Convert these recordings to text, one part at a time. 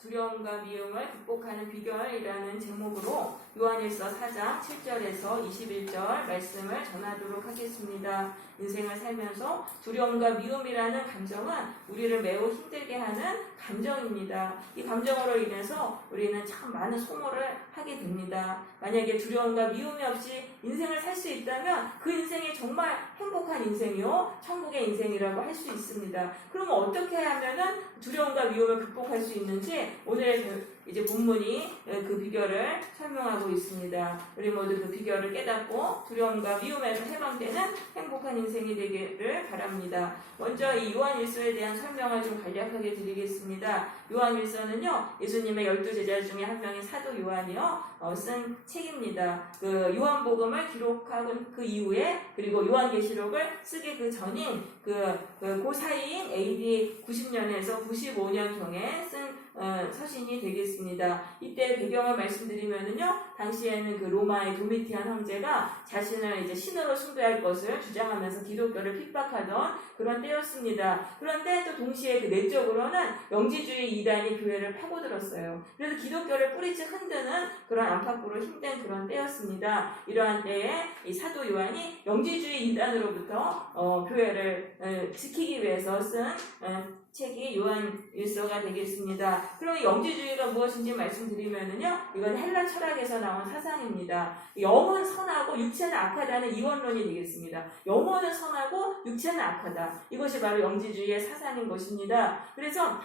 두려움과 미움을 극복하는 비결이라는 제목으로 요한일서 4장 7절에서 21절 말씀을 전하도록 하겠습니다. 인생을 살면서 두려움과 미움이라는 감정은 우리를 매우 힘들게 하는 감정입니다. 이 감정으로 인해서 우리는 참 많은 소모를 하게 됩니다. 만약에 두려움과 미움이 없이 인생을 살 수 있다면 그 인생이 정말 행복한 인생이요 천국의 인생이라고 할 수 있습니다. 그러면 어떻게 하면은 두려움과 미움을 극복할 수 있는지 오늘의 이제 본문이 그 비결을 설명하고 있습니다. 우리 모두 그 비결을 깨닫고 두려움과 미움에서 해방되는 행복한 인생이 되기를 바랍니다. 먼저 이 요한일서에 대한 설명을 좀 간략하게 드리겠습니다. 요한일서는요, 예수님의 12제자 중에 한 명인 사도 요한이요 쓴 책입니다. 그 요한복음을 기록한 그 이후에 그리고 요한계시록을 쓰기 그 전인 그 사이인 AD 90년에서 95년경에 쓴 서신이 되겠습니다. 이때 배경을 말씀드리면은요, 당시에는 그 로마의 도미티안 황제가 자신을 이제 신으로 숭배할 것을 주장하면서 기독교를 핍박하던 그런 때였습니다. 그런데 또 동시에 그 내적으로는 영지주의 이단이 교회를 파고들었어요. 그래서 기독교를 뿌리째 흔드는 그런 안팎으로 힘든 그런 때였습니다. 이러한 때에 이 사도 요한이 영지주의 이단으로부터 교회를 지키기 위해서 쓴 책이 요한일서가 되겠습니다. 그럼 영지주의가 무엇인지 말씀드리면은요, 이건 헬라 철학에서 나온 사상입니다. 영은 선하고 육체는 악하다는 이원론이 되겠습니다. 영혼은 선하고 육체는 악하다. 이것이 바로 영지주의의 사상인 것입니다. 그래서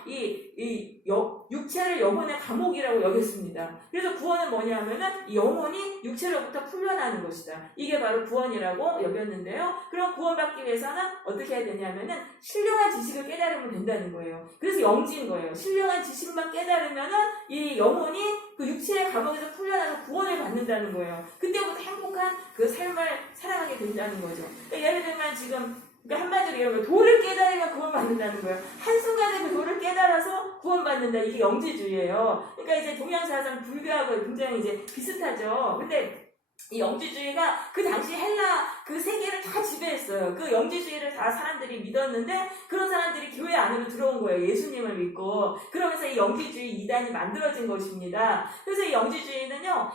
육체를 영혼의 감옥이라고 여겼습니다. 그래서 구원은 뭐냐면은 이 영혼이 육체로부터 풀려나는 것이다. 이게 바로 구원이라고 여겼는데요. 그럼 구원받기 위해서는 어떻게 해야 되냐면은 신령한 지식을 깨달으면 된다는 거예요. 그래서 영지인 거예요. 신령한 지식만 깨달으면은 이 영혼이 그 육체의 감옥에서 풀려나서 구원을 받는다는 거예요. 그때부터 행복한 그 삶을 살아가게 된다는 거죠. 그러니까 예를 들면 지금 한마디로 얘기하면 돌을 깨달으면 구원받는다는 거예요. 한순간에 그 돌을 깨달아서 구원받는다. 이게 영지주의예요. 그러니까 이제 동양사상 불교하고 굉장히 이제 비슷하죠. 근데 이 영지주의가 그 당시 헬라 그 세계를 다 지배했어요. 그 영지주의를 다 사람들이 믿었는데 그런 사람들이 교회 안으로 들어온 거예요. 예수님을 믿고. 그러면서 이 영지주의 이단이 만들어진 것입니다. 그래서 이 영지주의는요,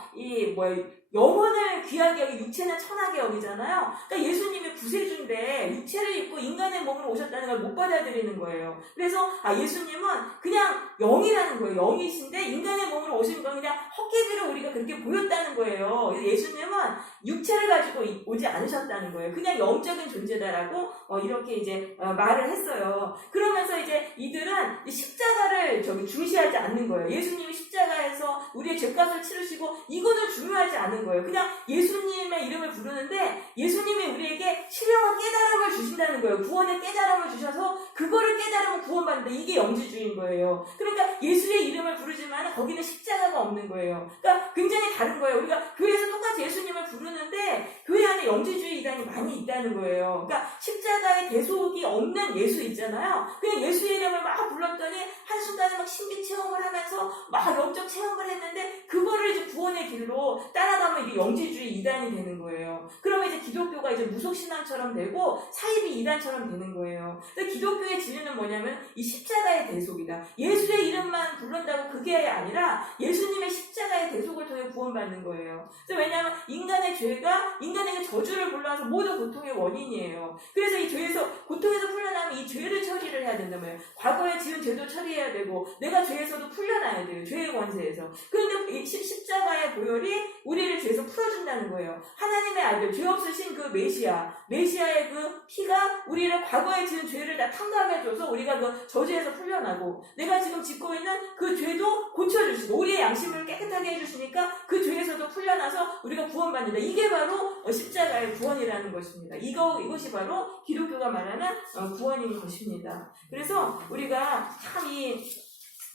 영혼을 귀하게 여기 육체는 천하게 여기잖아요. 그러니까 예수님이 구세주인데 육체를 입고 인간의 몸으로 오셨다는 걸 못 받아들이는 거예요. 그래서 예수님은 그냥 영이라는 거예요. 영이신데 인간의 몸으로 오신 건 그냥 헛개비로 우리가 그렇게 보였다는 거예요. 예수님은 육체를 가지고 오지 않으셨다는 거예요. 그냥 영적인 존재다라고 이렇게 이제 말을 했어요. 그러면서 이제 이들은 십자가를 중시하지 않는 거예요. 예수님이 십자가에서 우리의 죄값을 치르시고 이거는 중요하지 않은 거예요. 그냥 예수님의 이름을 부르는데 예수님이 우리에게 신령한 깨달음을 주신다는 거예요. 구원의 깨달음을 주셔서 그거를 깨달으면 구원받는다. 이게 영지주의인 거예요. 그러니까 예수의 이름을 부르지만 거기는 십자가가 없는 거예요. 그러니까 굉장히 다른 거예요. 우리가 교회에서 똑같이 예수님을 부르는데 교회 안에 영지주의 이단이 많이 있다는 거예요. 그러니까 십자가의 대속이 없는 예수 있잖아요. 그냥 예수의 이름을 막 불렀더니 한순간에 막 신비 체험을 하면서 막 영적 체험을 했는데 그거를 이제 구원의 길로 따라가면 이게 영지주의 이단이 되는 거예요. 그러면 이제 기독교가 이제 무속신앙처럼 되고 사이비 이단처럼 되는 거예요. 그래서 기독교의 진리는 뭐냐면 이 십자가의 대속이다. 예수의 이름만 부른다고 그게 아니라 예수님의 십자가의 대속을 통해 구원받는 거예요. 그래서 왜냐하면 인간의 죄가 인간에게 저주를 불러와서 모든 고통의 원인이에요. 그래서 이 죄에서 고통에서 풀려나면 이 죄를 처리를 해야 된단 말이에요. 과거에 지은 죄도 처리해야 되고 내가 죄에서도 풀려나야 돼요. 죄의 권세에서. 그런데 이 십자가의 보혈이 우리를 죄에서 풀어준다는 거예요. 하나님의 아들, 죄 없으신 그 메시아의 그 피가 우리를 과거에 지은 죄를 다 탕감해줘서 우리가 그 저주에서 풀려나고 내가 지금 짓고 있는 그 죄도 고쳐주시고 우리의 양심을 깨끗하게 해주시니까 그 죄에서도 풀려나서 우리가 구원받는다. 이게 바로 십자가의 구원이라는 것입니다. 이것이 바로 기독교가 말하는 구원인 것입니다. 그래서 우리가 참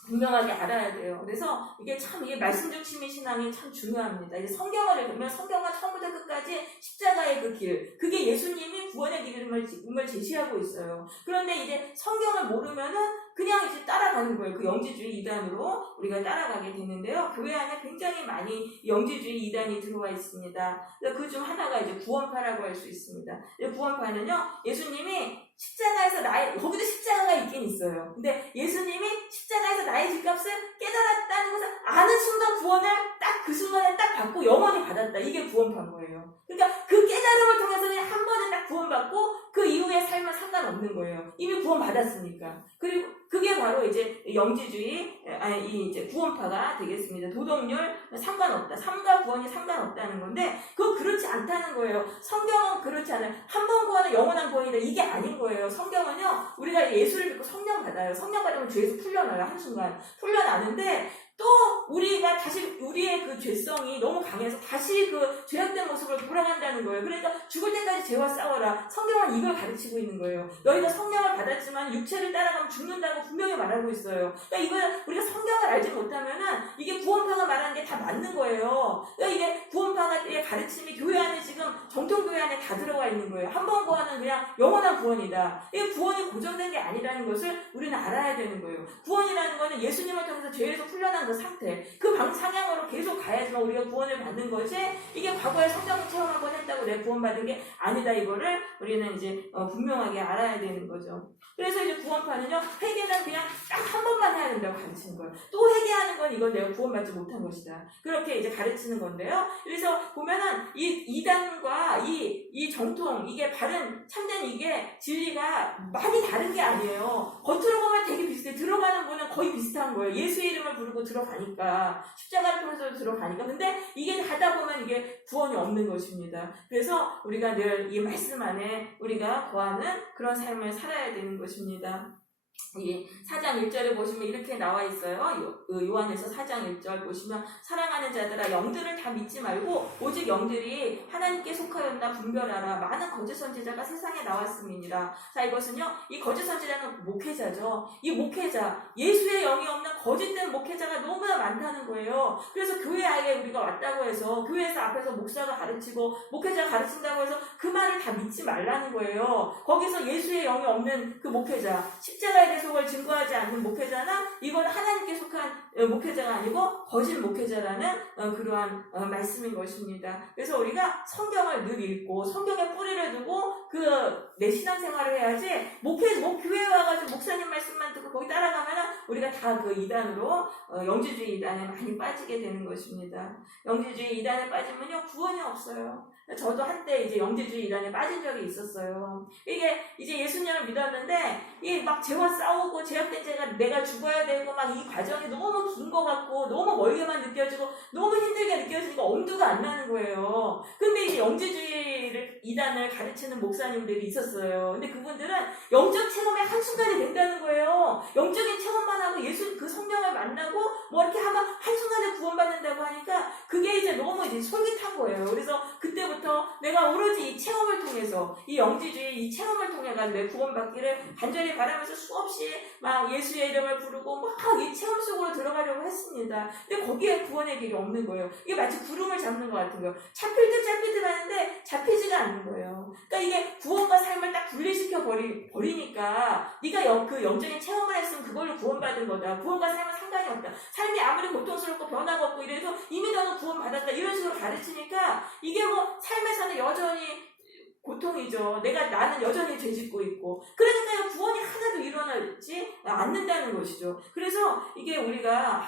분명하게 알아야 돼요. 그래서 이게 말씀 중심의 신앙이 참 중요합니다. 이제 성경을 읽으면 성경은 처음부터 끝까지 십자가의 그 길, 그게 예수님이 구원의 길을 제시하고 있어요. 그런데 이제 성경을 모르면은 그냥 이제 따라가는 거예요. 그 영지주의 이단으로 우리가 따라가게 되는데요. 교회 안에 굉장히 많이 영지주의 이단이 들어와 있습니다. 그 중 하나가 이제 구원파라고 할 수 있습니다. 구원파는요, 예수님이 십자가에서 거기도 십자가가 있긴 있어요. 근데 예수님이 십자가에서 나의 빚값을 받고 영원히 받았다. 이게 구원파인 거예요. 그러니까 그 깨달음을 통해서 그냥 한 번에 딱 구원받고 그 이후의 삶은 상관없는 거예요. 이미 구원받았으니까. 그리고 그게 바로 이제 영지주의, 이 이제 구원파가 되겠습니다. 도덕률 상관없다. 삶과 구원이 상관없다는 건데, 그거 그렇지 않다는 거예요. 성경은 그렇지 않아요. 한 번 구원은 영원한 구원이다. 이게 아닌 거예요. 성경은요, 우리가 예수를 믿고 성령 받아요. 성령 받으면 죄에서 풀려나요. 한순간. 풀려나는데, 또 우리가 다시 우리의 그 죄성이 너무 강해서 다시 그 죄악된 모습으로 돌아간다는 거예요. 그러니까 죽을 때까지 죄와 싸워라. 성경은 이걸 가르치고 있는 거예요. 너희가 성령을 받았지만 육체를 따라가면 죽는다고 분명히 말하고 있어요. 그러니까 이걸 우리가 성경을 알지 못하면은 이게 구원파가 말하는 게 다 맞는 거예요. 그러니까 이게 구원파의 가르침이 교회 안에 지금 정통교회 안에 다 들어가 있는 거예요. 한 번 구원은 그냥 영원한 구원이다. 이게 구원이 고정된 게 아니라는 것을 우리는 알아야 되는 거예요. 구원이라는 거는 예수님을 통해서 죄에서 풀려난 그 상태, 그 방향으로 계속 가야지만 우리가 구원을 받는 것이, 이게 과거에 성경 체험 한번 했다고 내가 구원받은 게 아니다. 이거를 우리는 이제 분명하게 알아야 되는 거죠. 그래서 이제 구원파는요, 회개는 그냥 딱 한 번만 해야 된다고 가르치는 거예요. 또 회개하는 건 이건 내가 구원받지 못한 것이다. 그렇게 이제 가르치는 건데요. 그래서 보면은 이 이단과 이 정통, 이게 바른 참된 이게 진리가 많이 다른 게 아니에요. 겉으로 보면 되게 비슷해. 들어가는 거는 거의 비슷한 거예요. 예수의 이름을 부르고 들어가니까, 십자가를 통해서 들어가니까. 근데 이게 가다 보면 이게 구원이 없는 것입니다. 그래서 우리가 늘 이 말씀 안에 우리가 거하는 그런 삶을 살아야 되는 것입니다. 이 4장 1절에 보시면 이렇게 나와 있어요. 요한에서 4장 1절 보시면, 사랑하는 자들아, 영들을 다 믿지 말고 오직 영들이 하나님께 속하였나 분별하라. 많은 거짓 선지자가 세상에 나왔음이니라. 자, 이것은요, 이 거짓 선지자는 목회자죠. 이 목회자, 예수의 영이 없는 거짓된 목회자가 너무나 많다는 거예요. 그래서 교회 안에 우리가 왔다고 해서 교회에서 앞에서 목사가 가르치고 목회자가 가르친다고 해서 그 말을 다 믿지 말라는 거예요. 거기서 예수의 영이 없는 그 목회자, 십자가에 대해서 속을 증거하지 않는 목회자는 이건 하나님께 속한 목회자가 아니고 거짓 목회자라는 그러한 말씀인 것입니다. 그래서 우리가 성경을 늘 읽고 성경에 뿌리를 두고 내 신앙생활을 해야지, 교회에 와가지고 목사님 말씀만 듣고 거기 따라가면은 우리가 다 그 이단으로 영지주의 이단에 많이 빠지게 되는 것입니다. 영지주의 이단에 빠지면요, 구원이 없어요. 저도 한때 이제 영지주의 이단에 빠진 적이 있었어요. 이게 이제 예수님을 믿었는데 이게 막 죄와 싸우고 죄악된 죄가 내가 죽어야 되고 막 이 과정이 너무 긴 것 같고 너무 멀게만 느껴지고 너무 힘들게 느껴지니까 엄두가 안 나는 거예요. 근데 이제 영지주의 이단을 가르치는 목사님들이 있었어요. 근데 그분들은 영적 체험에 한순간에 된다는 거예요. 영적인 체험만 하고 예수 그 성령을 만나고 뭐 이렇게 하면 한순간에 구원받는다고 하니까 그게 이제 너무 이제 솔깃한 거예요. 그래서 그때부터 내가 오로지 이 체험을 통해서, 이 영지주의 이 체험을 통해 가지고 내 구원받기를 간절히 바라면서 수없이 막 예수의 이름을 부르고 막 이 체험 속으로 들어가려고 했습니다. 근데 거기에 구원의 길이 없는 거예요. 이게 마치 구름을 잡는 것 같은 거예요. 잡힐 듯 하는데 잡히지가 않는 거예요. 그러니까 이게 구원과 삶을 딱 분리시켜 버리니까 네가 그 영적인 체험을 했으면 그걸로 구원받은 거다. 구원과 삶은 상관이 없다. 삶이 아무리 고통스럽고 변화가 없고 이래서 이미 너는 구원받았다. 이런 식으로 가르치니까 이게 뭐 삶에서는 여전히 고통이죠. 나는 여전히 죄짓고 있고. 그러니까 구원이 하나도 일어나지 않는다는 것이죠. 그래서 이게 우리가,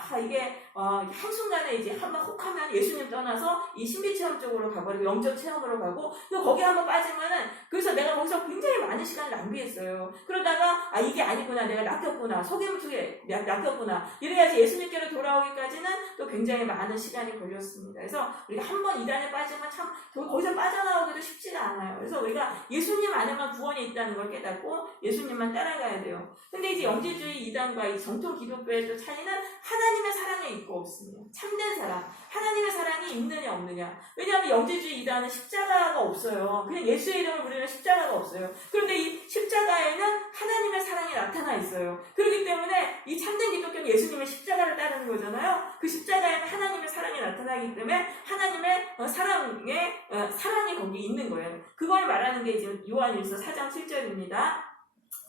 한순간에 이제 한번 혹하면 예수님 떠나서 이 신비체험 쪽으로 가버리고 영적 체험으로 가고, 그리고 거기 한번 빠지면은, 그래서 내가 거기서 굉장히 많은 시간을 낭비했어요. 그러다가, 이게 아니구나. 내가 낚였구나. 속임 속에 낚였구나. 이래야지 예수님께로 돌아오기까지는 또 굉장히 많은 시간이 걸렸습니다. 그래서 우리가 한번 이단에 빠지면 참, 거기서 빠져나오기도 쉽지가 않아요. 그래서 우리가 예수님 안에만 구원이 있다는 걸 깨닫고 예수님만 따라가야 돼요. 근데 이제 영지주의 이단과 이 정통 기독교의 또 차이는 하나님의 사랑에 있고 없습니다. 참된 사랑, 하나님의 사랑이 있느냐 없느냐. 왜냐하면 영지주의 이단은 십자가가 없어요. 그냥 예수의 이름을 부르는 십자가가 없어요. 그런데 이 십자가에는 하나님의 사랑이 나타나 있어요. 그렇기 때문에 이 참된 기독교는 예수님의 십자가를 따르는 거잖아요. 그 십자가에는 하나님의 사랑이 나타나기 때문에 하나님의 사랑이 거기 있는 거예요. 그걸 말하는 게 이제 요한일서 4장 7절입니다.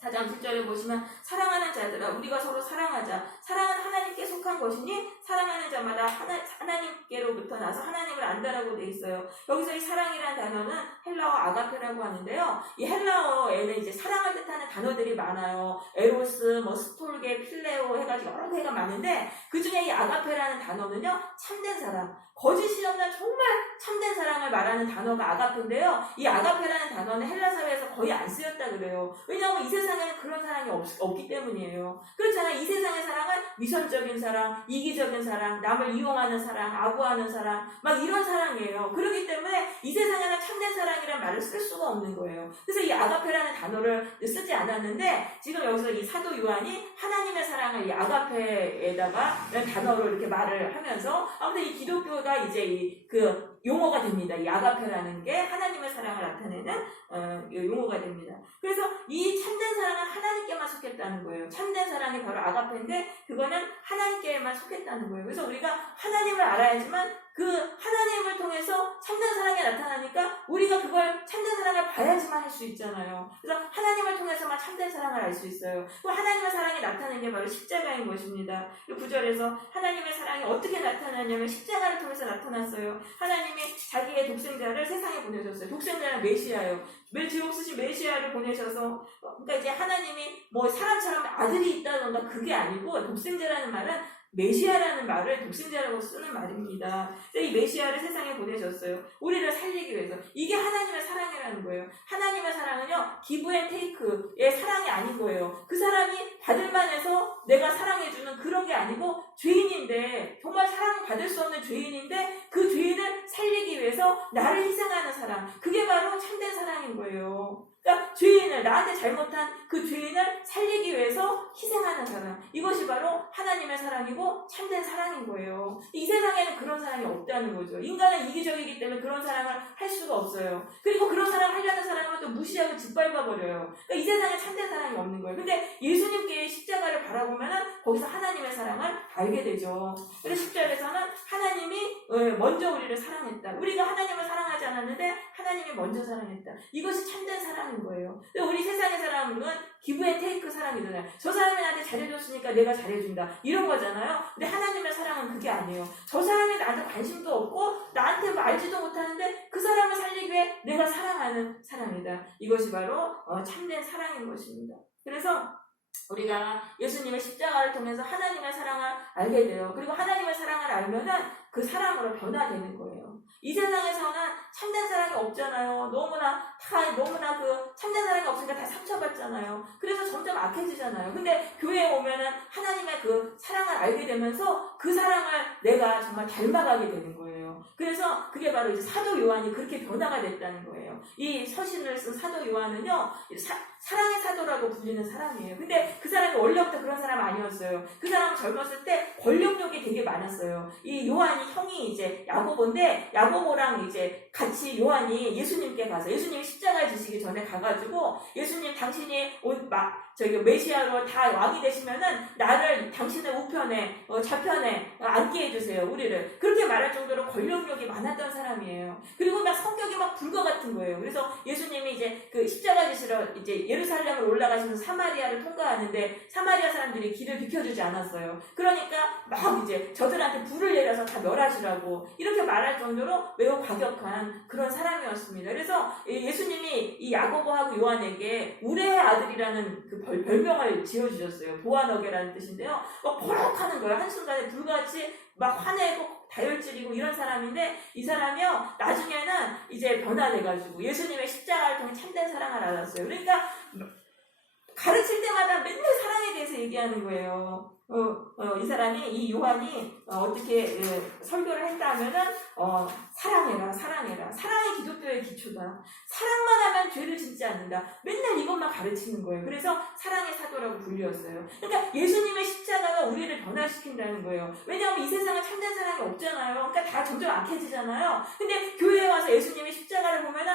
4장 7절에 보시면, 사랑하는 자들아, 우리가 서로 사랑하자. 사랑은 하나님께 속한 사랑하는 것이니 사랑하는 자마다 하나님께로부터 나서 하나님을 안다라고 돼 있어요. 여기서 이 사랑이라는 단어는 헬라어 아가페라고 하는데요. 이 헬라어에는 이제 사랑을 뜻하는 단어들이 많아요. 에로스, 스톨게, 필레오 해가지고 여러 개가 많은데 그 중에 이 아가페라는 단어는요, 참된 사랑, 거짓이 없는 정말 참된 사랑을 말하는 단어가 아가페인데요. 이 아가페라는 단어는 헬라 사회에서 거의 안 쓰였다 그래요. 왜냐하면 이 세상에는 그런 사랑이 없기 때문이에요. 그렇잖아요. 이 세상의 사랑은 위선적인 사랑, 이기적인 사랑, 남을 이용하는 사랑, 아부하는 사랑, 막 이런 사랑이에요. 그렇기 때문에 이 세상에는 참된 사랑이라는 말을 쓸 수가 없는 거예요. 그래서 이 아가페라는 단어를 쓰지 않았는데 지금 여기서 이 사도 요한이 하나님의 사랑을 이 아가페에다가 이런 단어로 이렇게 말을 하면서 아무튼 이 기독교가 이제 그 용어가 됩니다. 이 아가페라는 게 하나님의 사랑을 나타내는 용어가 됩니다. 그래서 이 참된 사랑은 하나님께만 속했다는 거예요. 참된 사랑이 바로 아가페인데 그거는 하나님께만 속했다는 거예요. 그래서 우리가 하나님을 알아야지만 그 하나님을 통해서 참된 사랑이 나타나니까 우리가 그걸 참된 사랑을 봐야지만 할 수 있잖아요. 그래서 하나님을 통해서만 참된 사랑을 알 수 있어요. 그 하나님의 사랑이 나타나는 게 바로 십자가인 것입니다. 9절에서 하나님의 사랑이 어떻게 나타나냐면 십자가를 통해서 나타났어요. 하나님이 자기의 독생자를 세상에 보내셨어요. 독생자는 메시아예요. 죄 없으신 메시아를 보내셔서 그러니까 이제 하나님이 사람처럼 아들이 있다던가 그게 아니고 독생자라는 말은 메시아라는 말을 독생자라고 쓰는 말입니다. 이 메시아를 세상에 보내셨어요. 우리를 살리기 위해서. 이게 하나님의 사랑이라는 거예요. 하나님의 사랑은요, 기브 앤 테이크의 사랑이 아닌 거예요. 그 사람이 받을만 해서 내가 사랑해주는 그런 게 아니고 죄인인데, 정말 사랑받을 수 없는 죄인인데 그 죄인을 살리기 위해서 나를 희생하는 사랑. 그게 바로 참된 사랑인 거예요. 그러니까 죄인을, 나한테 잘못한 그 죄인을 살리기 위해서 희생하는 사랑. 이것이 바로 하나님의 사랑이고 참된 사랑인 거예요. 이 세상에는 그런 사랑이 없다는 거죠. 인간은 이기적이기 때문에 그런 사랑을 할 수가 없어요. 그리고 그런 사랑을 하려는 사람은 또 무시하고 짓밟아버려요. 그러니까 이 세상에 참된 사랑이 없는 거예요. 근데 예수님께 십자가를 바라보면은 거기서 하나님의 사랑을 알게 되죠. 그래서 10절에서는 하나님이 먼저 우리를 사랑했다. 우리가 하나님을 사랑하지 않았는데 하나님이 먼저 사랑했다. 이것이 참된 사랑인 거예요. 우리 세상의 사람은 기브 앤 테이크 사랑이잖아요. 저 사람이 나한테 잘해줬으니까 내가 잘해준다. 이런 거잖아요. 근데 하나님의 사랑은 그게 아니에요. 저 사람이 나한테 관심도 없고 나한테 알지도 못하는데 그 사람을 살리기 위해 내가 사랑하는 사랑이다. 이것이 바로 참된 사랑인 것입니다. 그래서 우리가 예수님의 십자가를 통해서 하나님의 사랑을 알게 돼요. 그리고 하나님의 사랑을 알면은 그 사랑으로 변화되는 거예요. 이 세상에서는 참된 사랑이 없잖아요. 너무나 그 참된 사랑이 없으니까 다 상처받잖아요. 그래서 점점 악해지잖아요. 근데 교회에 오면은 하나님의 그 사랑을 알게 되면서 그 사랑을 내가 정말 닮아가게 되는 거예요. 그래서 그게 바로 이제 사도 요한이 그렇게 변화가 됐다는 거예요. 이 서신을 쓴 사도 요한은요, 사랑의 사도라고 불리는 사람이에요. 근데 그 사람이 원래부터 그런 사람 아니었어요. 그 사람은 젊었을 때 권력욕이 되게 많았어요. 이 요한이 형이 이제 야고보인데 야고보랑 이제 같이 요한이 예수님께 가서 예수님이 십자가에 지시기 전에 가가지고 예수님 당신이 메시아로 다 왕이 되시면은 나를 당신의 우편에 좌편에 앉게 해주세요. 우리를 그렇게 말할 정도로 권력욕이 많았던 사람이에요. 그리고 막 성격이 막 불과 같은 거예요. 그래서 예수님이 이제 그 십자가 지시러 이제 예루살렘을 올라가시면서 사마리아를 통과하는데 사마리아 사람들이 길을 비켜주지 않았어요. 그러니까 막 이제 저들한테 불을 내려서 다 멸하시라고 이렇게 말할 정도로 매우 과격한 그런 사람이었습니다. 그래서 예수님이 이 야고보하고 요한에게 우레의 아들이라는 그 별명을 지어주셨어요. 보아너게라는 뜻인데요. 막 버럭하는 거예요. 한순간에 불같이 막 화내고 다혈질이고 이런 사람인데 이 사람이요 나중에는 이제 변화돼가지고 예수님의 십자가를 통해 참된 사랑을 알았어요. 그러니까 가르칠 때마다 맨날 사랑에 대해서 얘기하는 거예요. 이 사람이, 이 요한이 어떻게 설교를 했다 하면은 사랑해라. 사랑이 기독교의 기초다. 사랑만 하면 죄를 짓지 않는다. 맨날 이것만 가르치는 거예요. 그래서 사랑의 사도라고 불렸어요. 그러니까 예수님의 십자가가 우리를 변화시킨다는 거예요. 왜냐하면 이 세상에 참된 사랑이 없잖아요. 그러니까 다 점점 악해지잖아요. 근데 교회에 와서 예수님의 십자가를 보면은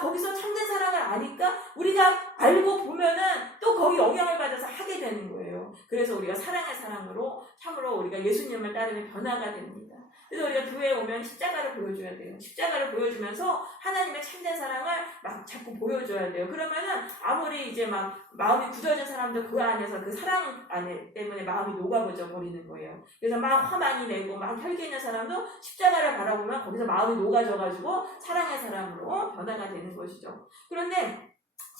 거기서 참된 사랑을 아니까 우리가 알고 보면은 또 거기 영향을 받아서 하게 되는 거예요. 거예요. 그래서 우리가 사랑의 사랑으로 참으로 우리가 예수님을 따르는 변화가 됩니다. 그래서 우리가 교회에 오면 십자가를 보여줘야 돼요. 십자가를 보여주면서 하나님의 참된 사랑을 막 자꾸 보여줘야 돼요. 그러면은 아무리 이제 막 마음이 굳어진 사람도 그 안에서 그 사랑 안에 때문에 마음이 녹아버져 버리는 거예요. 그래서 막 화 많이 내고 막 혈기 있는 사람도 십자가를 바라보면 거기서 마음이 녹아져가지고 사랑의 사람으로 변화가 되는 것이죠. 그런데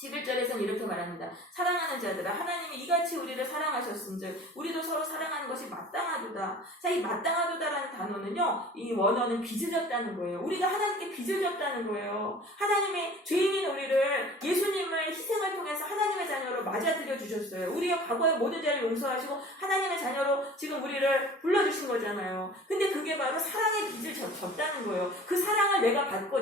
11절에서는 이렇게 말합니다. 사랑하는 자들아 하나님이 이같이 우리를 사랑하셨은즉 우리도 서로 사랑하는 것이 마땅하도다. 자, 이 마땅하도다라는 단어는요, 이 원어는 빚을 졌다는 거예요. 우리가 하나님께 빚을 졌다는 거예요. 하나님이 죄인인 우리를 예수님의 희생을 통해서 하나님의 자녀로 맞아들여 주셨어요. 우리가 과거의 모든 죄를 용서하시고 하나님의 자녀로 지금 우리를 불러주신 거잖아요. 근데 그게 바로 사랑의 빚을 졌다는 거예요. 그 사랑을 내가 받고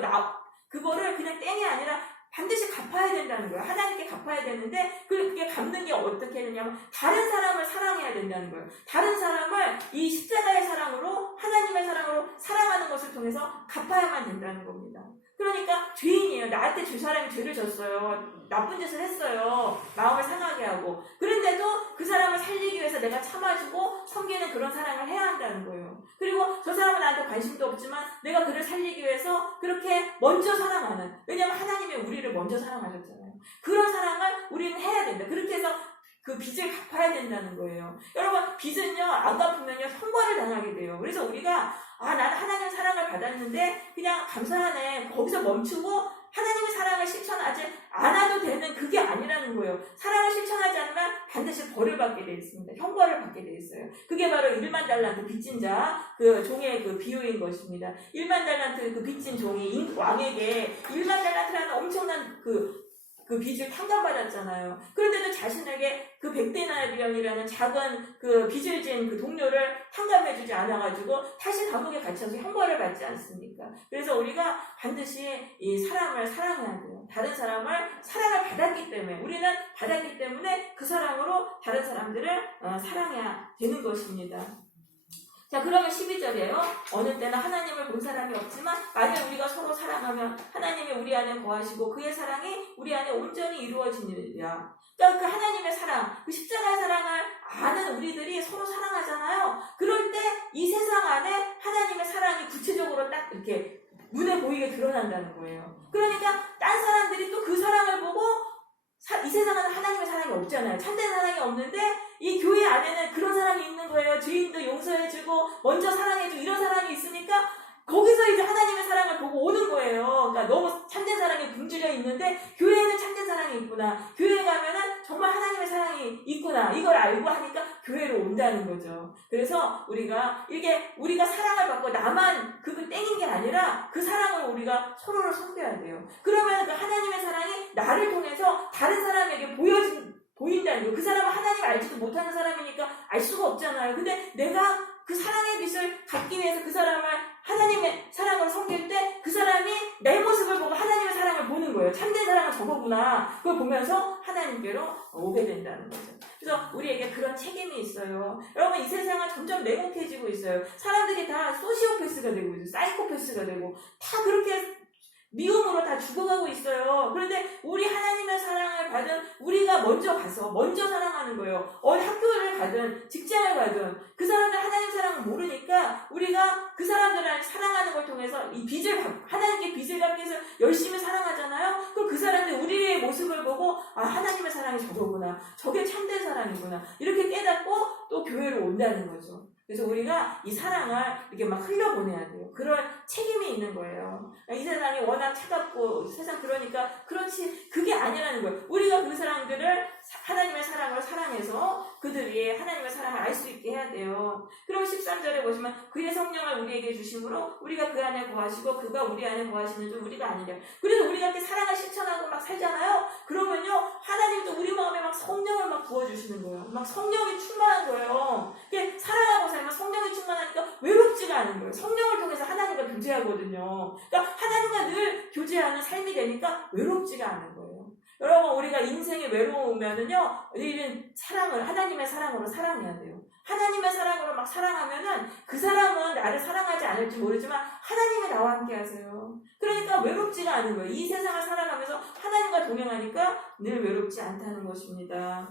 그거를 그냥 땡이 아니라 반드시 갚아야 된다는 거예요. 하나님께 갚아야 되는데 그게 갚는 게 어떻게 되냐면 다른 사람을 사랑해야 된다는 거예요. 다른 사람을 이 십자가의 사랑으로 하나님의 사랑으로 사랑하는 것을 통해서 갚아야만 된다는 겁니다. 그러니까 죄인이에요. 나한테 저 사람이 죄를 졌어요. 나쁜 짓을 했어요. 마음을 상하게 하고. 그런데도 그 사람을 살리기 위해서 내가 참아주고 섬기는 그런 사랑을 해야 한다는 거예요. 그리고 저 사람은 나한테 관심도 없지만 내가 그를 살리기 위해서 그렇게 먼저 사랑하는, 왜냐하면 하나님이 우리를 먼저 사랑하셨잖아요. 그런 사랑을 우리는 해야 된다. 그렇게 해서 그 빚을 갚아야 된다는 거예요. 여러분, 빚은요, 안 갚으면요, 형벌을 당하게 돼요. 그래서 우리가, 나는 하나님의 사랑을 받았는데, 그냥 감사하네. 거기서 멈추고, 하나님의 사랑을 실천하지 않아도 되는 그게 아니라는 거예요. 사랑을 실천하지 않으면 반드시 벌을 받게 되어 있습니다. 형벌을 받게 되어 있어요. 그게 바로 1만 달란트 빚진 자, 그 종의 그 비유인 것입니다. 1만 달란트 그 빚진 종이 왕에게 1만 달란트라는 엄청난 그 빚을 탕감받았잖아요. 그런데도 자신에게 그 100데나리온이라는 작은 그 빚을 진 그 동료를 탕감해주지 않아가지고 다시 감옥에 갇혀서 형벌을 받지 않습니까? 그래서 우리가 반드시 이 사람을 사랑해야 돼요. 다른 사람을 사랑을 받았기 때문에, 우리는 받았기 때문에 그 사랑으로 다른 사람들을 사랑해야 되는 것입니다. 자, 그러면 12절이에요. 어느 때나 하나님을 본 사람이 없지만 만약 우리가 서로 사랑하면 하나님이 우리 안에 거하시고 그의 사랑이 우리 안에 온전히 이루어지느니라. 그러니까 그 하나님의 사랑, 그 십자가의 사랑을 아는 우리들이 서로 사랑하잖아요. 그럴 때 이 세상 안에 하나님의 사랑이 구체적으로 딱 이렇게 눈에 보이게 드러난다는 거예요. 그러니까 딴 사람들이 또 그 사랑을 보고 이 세상에는 하나님의 사랑이 없잖아요. 참된 사랑이 없는데 이 교회 안에는 그런 사랑이 있는 거예요. 죄인도 용서해주고 먼저 사랑해주고 이런 사랑이 있으니까 거기서 이제 하나님의 사랑을 보고 오는 거예요. 그러니까 너무 참된 사랑이 굶주려 있는데 교회에는 참된 사랑이 있구나. 교회에 가면은 정말 하나님의 사랑이 있구나. 이걸 알고 하니까 교회로 온다는 거죠. 그래서 우리가 사랑을 받고 나만 그거 땡인 게 아니라 그 사랑을 우리가 서로를 섬겨야 돼요. 그러면 그 하나님의 사랑이 나를 통해서 다른 사람에게 보인다는 거예요. 그 사람은 하나님을 알지도 못하는 사람이니까 알 수가 없잖아요. 근데 내가 그 사랑의 빛을 갖기 위해서 그 사람을 하나님의 사랑으로 섬길 때 그 사람이 내 모습을 보고 하나님의 사랑을 보는 거예요. 참된 사랑은 저거구나. 그걸 보면서 하나님께로 오게 된다는 거죠. 그래서 우리에게 그런 책임이 있어요. 여러분, 이 세상은 점점 냉혹해지고 있어요. 사람들이 다 소시오패스가 되고 있어요. 사이코패스가 되고 다 그렇게 미움으로 다 죽어가고 있어요. 그런데 우리 하나님의 사랑을 받은 우리가 먼저 가서 먼저 사랑하는 거예요. 어디 학교를 가든 직장을 가든 그 사람들 하나님 사랑을 모르니까 우리가 그 사람들을 사랑하는 걸 통해서 이 하나님께 빚을 갚기 위해서 열심히 사랑하잖아요. 그럼 그 사람들이 우리의 모습을 보고 하나님의 사랑이 저거구나. 저게 참된 사랑이구나. 이렇게 깨닫고 또 교회로 온다는 거죠. 그래서 우리가 이 사랑을 이렇게 막 흘려보내야 돼요. 그런 책임이 있는 거예요. 이 세상이 워낙 차갑고 세상 그러니까 그렇지 그게 아니라는 거예요. 우리가 그 사람들을 하나님의 사랑으로 사랑해서 그들이 하나님의 사랑을 알 수 있게 해야 돼요. 그럼 13절에 보시면 그의 성령을 우리에게 주심으로 우리가 그 안에 거하시고 그가 우리 안에 거하시는 줄 우리가 아니냐. 그래서 우리가 이렇게 사랑을 실천하고 막 살잖아요. 그러면요 하나님도 우리 마음에 막 성령을 막 부어주시는 거예요. 막 성령이 충만한 거예요. 사랑하고 살면 성령이 충만하니까 외롭지가 않은 거예요. 성령을 통해서 하나님과 교제하거든요. 그러니까 하나님과 늘 교제하는 삶이 되니까 외롭지가 않은 거예요. 여러분, 우리가 인생이 외로우면은요, 우리는 하나님의 사랑으로 사랑해야 돼요. 하나님의 사랑으로 막 사랑하면은 그 사람은 나를 사랑하지 않을지 모르지만 하나님이 나와 함께 하세요. 그러니까 외롭지가 않은 거예요. 이 세상을 살아가면서 하나님과 동행하니까 늘 외롭지 않다는 것입니다.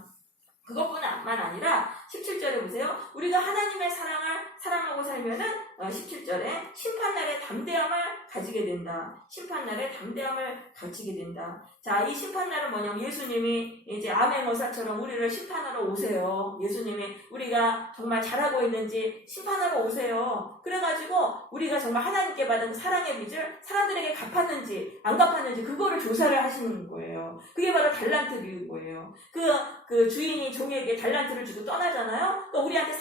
그것뿐만 아니라 17절에 보세요. 우리가 하나님의 사랑을 사랑하고 살면은 17절에 심판날에 담대함을 가지게 된다. 심판날에 담대함을 가지게 된다. 자, 이 심판날은 뭐냐면 예수님이 이제 암행어사처럼 우리를 심판하러 오세요. 예수님이 우리가 정말 잘하고 있는지 심판하러 오세요. 그래가지고 우리가 정말 하나님께 받은 사랑의 빚을 사람들에게 갚았는지 안 갚았는지 그거를 조사를 하시는 거예요. 그게 바로 달란트 비유 거예요. 그 주인이 종에게 달란트를 주고 떠나잖아요. 그러니까 우리한테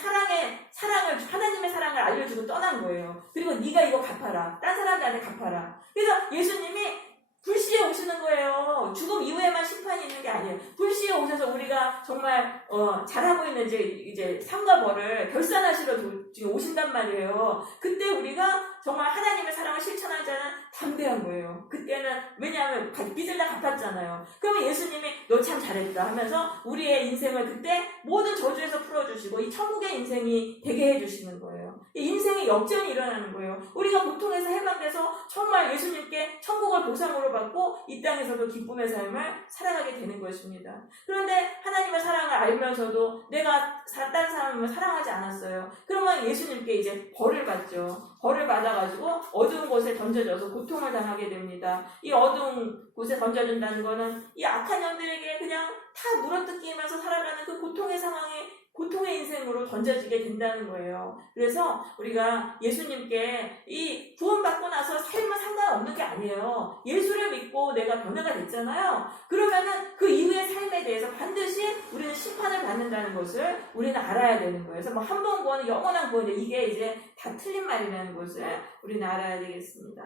하나님의 사랑을 알려주고 떠난 거예요. 그리고 네가 이거 갚아라. 딴 사람들한테 갚아라. 그래서 예수님이 불시에 오시는 거예요. 죽음 이후에만 심판이 있는 게 아니에요. 불시에 오셔서 우리가 정말 잘하고 있는지 이제 상과 벌을 결산하시러 지금 오신단 말이에요. 그때 우리가 정말 하나님의 사랑을 실천하는 자는 담대한 거예요. 그때는 왜냐하면 빚을 다 갚았잖아요. 그러면 예수님이 너 참 잘했다 하면서 우리의 인생을 그때 모든 저주에서 풀어주시고 이 천국의 인생이 되게 해주시는 거예요. 이 인생의 역전이 일어나는 거예요. 우리가 고통에서 해방돼서 정말 예수님께 천국을 보상으로 받고 이 땅에서도 기쁨의 삶을 살아가게 되는 것입니다. 그런데 하나님의 사랑을 알면서도 내가 다른 사람을 사랑하지 않았어요. 그러면 예수님께 이제 벌을 받죠. 벌을 받아가지고 어두운 곳에 던져져서 고통을 당하게 됩니다. 이 어두운 곳에 던져진다는 거는 이 악한 영들에게 그냥 다 물어뜯기면서 살아가는 그 고통의 인생으로 던져지게 된다는 거예요. 그래서 우리가 예수님께 이 구원받고 나서 삶은 상관없는 게 아니에요. 예수를 믿고 내가 변화가 됐잖아요. 그러면은 그 이후의 삶에 대해서 반드시 우리는 심판을 받는다는 것을 우리는 알아야 되는 거예요. 그래서 뭐 한 번 구원은 영원한 구원이에요. 이게 이제 다 틀린 말이라는 것을 우리는 알아야 되겠습니다.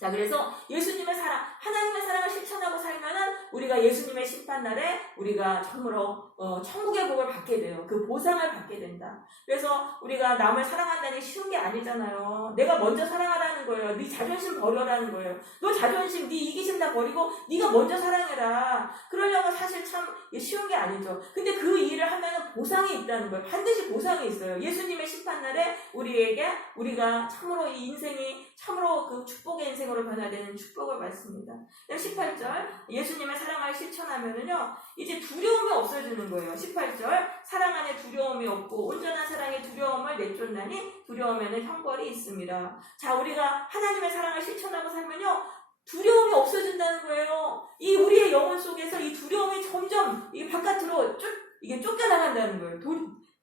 자, 그래서 예수님의 사랑, 하나님의 사랑을 실천하고 살면은 우리가 예수님의 심판날에 우리가 참으로 천국의 복을 받게 돼요. 그 보상을 받게 된다. 그래서 우리가 남을 사랑한다는 게 쉬운 게 아니잖아요. 내가 먼저 사랑하라는 거예요. 네 자존심 버려라는 거예요. 너 자존심, 네 이기심 다 버리고 네가 먼저 사랑해라. 그러려면 사실 참 쉬운 게 아니죠. 근데 그 일을 하면은 보상이 있다는 거예요. 반드시 보상이 있어요. 예수님의 심판날에 우리가 참으로 이 인생이 참으로 그 축복의 인생으로 변화되는 축복을 받습니다. 18절 예수님의 사랑을 실천하면은요 이제 두려움이 없어지는 거예요. 18절 사랑 안에 두려움이 없고 온전한 사랑의 두려움을 내쫓나니 두려움에는 형벌이 있습니다. 자, 우리가 하나님의 사랑을 실천하고 살면요 두려움이 없어진다는 거예요. 이 우리의 영혼 속에서 이 두려움이 점점 이 바깥으로 이게 쫓겨나간다는 거예요.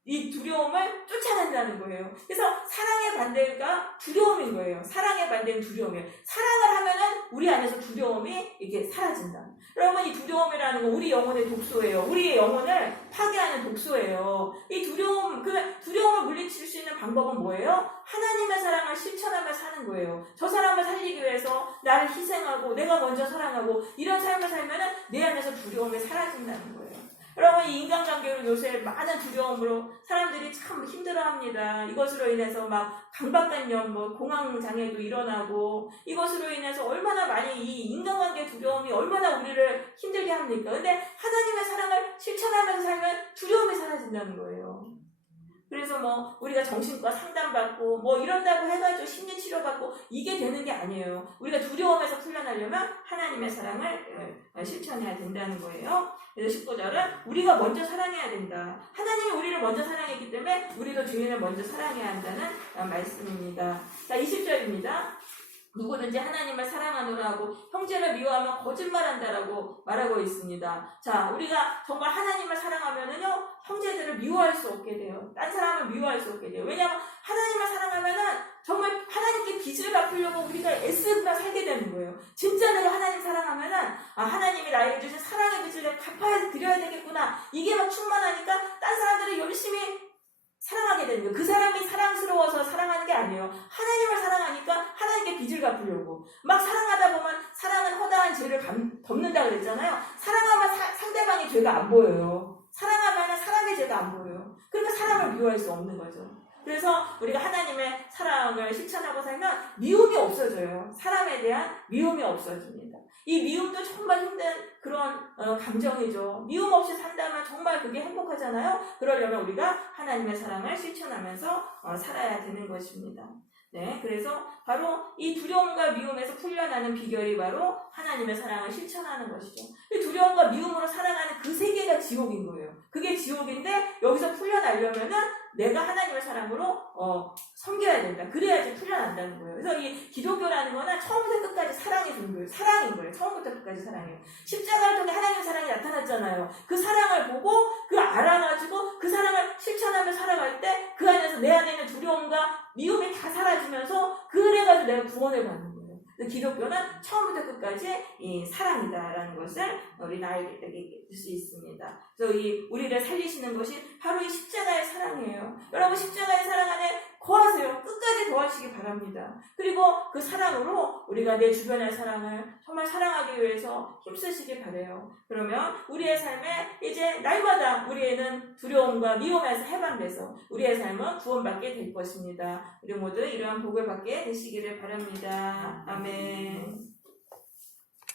이 두려움을 쫓아낸다는 거예요. 그래서 사랑의 반대가 두려움인 거예요. 사랑의 반대는 두려움이에요. 사랑을 하면은 우리 안에서 두려움이 이게 사라진다. 여러분, 이 두려움이라는 건 우리 영혼의 독소예요. 우리의 영혼을 파괴하는 독소예요. 이 두려움을 물리칠 수 있는 방법은 뭐예요? 하나님의 사랑을 실천하며 사는 거예요. 저 사람을 살리기 위해서 나를 희생하고 내가 먼저 사랑하고 이런 삶을 살면은 내 안에서 두려움이 사라진다는 거예요. 여러분, 이 인간관계로 요새 많은 두려움으로 사람들이 참 힘들어합니다. 이것으로 인해서 막 강박관념, 공황장애도 일어나고 이것으로 인해서 얼마나 많이 이 인간관계 두려움이 얼마나 우리를 힘들게 합니까? 근데 하나님의 사랑을 실천하면서 살면 두려움이 사라진다는 거예요. 그래서 우리가 정신과 상담받고 이런다고 해가지고 심리치료받고 이게 되는 게 아니에요. 우리가 두려움에서 풀려나려면 하나님의 사랑을 실천해야 된다는 거예요. 그래서 19절은 우리가 먼저 사랑해야 된다. 하나님이 우리를 먼저 사랑했기 때문에 우리도 주인을 먼저 사랑해야 한다는 말씀입니다. 자, 20절입니다. 누구든지 하나님을 사랑하노라 하고 형제를 미워하면 거짓말한다라고 말하고 있습니다. 자, 우리가 정말 하나님을 사랑하면은요 형제들을 미워할 수 없게 돼요. 딴 사람을 미워할 수 없게 돼요. 왜냐하면 하나님을 사랑하면은 정말 하나님께 빚을 갚으려고 우리가 애쓰며 살게 되는 거예요. 진짜 내가 하나님 사랑하면은 하나님이 나에게 주신 사랑의 빚을 내가 갚아야 드려야 되겠구나. 이게 막 충만하니까 딴 사람들을 열심히 사랑하게 되는 거예요. 그 사람이 사랑스러워서 사랑하는 게 아니에요. 하나님을 사랑하니까 하나님께 빚을 갚으려고. 막 사랑하다 보면 사랑은 허다한 죄를 덮는다 그랬잖아요. 사랑하면 상대방의 죄가 안 보여요. 사랑하면 사람의 죄가 안 보여요. 그러니까 사람을 미워할 수 없는 거죠. 그래서 우리가 하나님의 사랑을 실천하고 살면 미움이 없어져요. 사람에 대한 미움이 없어집니다. 이 미움도 정말 힘든 그런 감정이죠. 미움 없이 산다면 정말 그게 행복하잖아요. 그러려면 우리가 하나님의 사랑을 실천하면서 살아야 되는 것입니다. 네, 그래서 바로 이 두려움과 미움에서 풀려나는 비결이 바로 하나님의 사랑을 실천하는 것이죠. 이 두려움과 미움으로 살아가는 그 세계가 지옥인 거예요. 그게 지옥인데 여기서 풀려나려면은 내가 하나님의 사랑으로 섬겨야 된다. 그래야지 풀려난다는 거예요. 그래서 이 기독교라는 거는 처음부터 끝까지 사랑의 종교예요. 사랑인 거예요. 처음부터 끝까지 사랑이에요. 십자가를 통해 하나님의 사랑이 나타났잖아요. 그 사랑을 보고 그 알아가지고 그 사랑을 실천하며 살아갈 때 그 안에서 내 안에 있는 두려움과 미움이 다 사라지면서 그래가지고 내가 구원을 받는 거예요. 기독교는 처음부터 끝까지 이 사랑이다라는 것을 우리는 알게 될 수 있습니다. 그래서 이 우리를 살리시는 것이 바로 이 십자가의 사랑이에요. 여러분 십자가의 사랑 안에 거하세요. 끝까지 거하시기 바랍니다. 그리고 그 사랑으로 우리가 내 주변의 사랑을 정말 사랑하기 위해서 힘쓰시기 바라요. 그러면 우리의 삶에 이제 날마다 우리는 두려움과 미움에서 해방돼서 우리의 삶은 구원받게 될 것입니다. 우리 모두 이러한 복을 받게 되시기를 바랍니다. 아멘.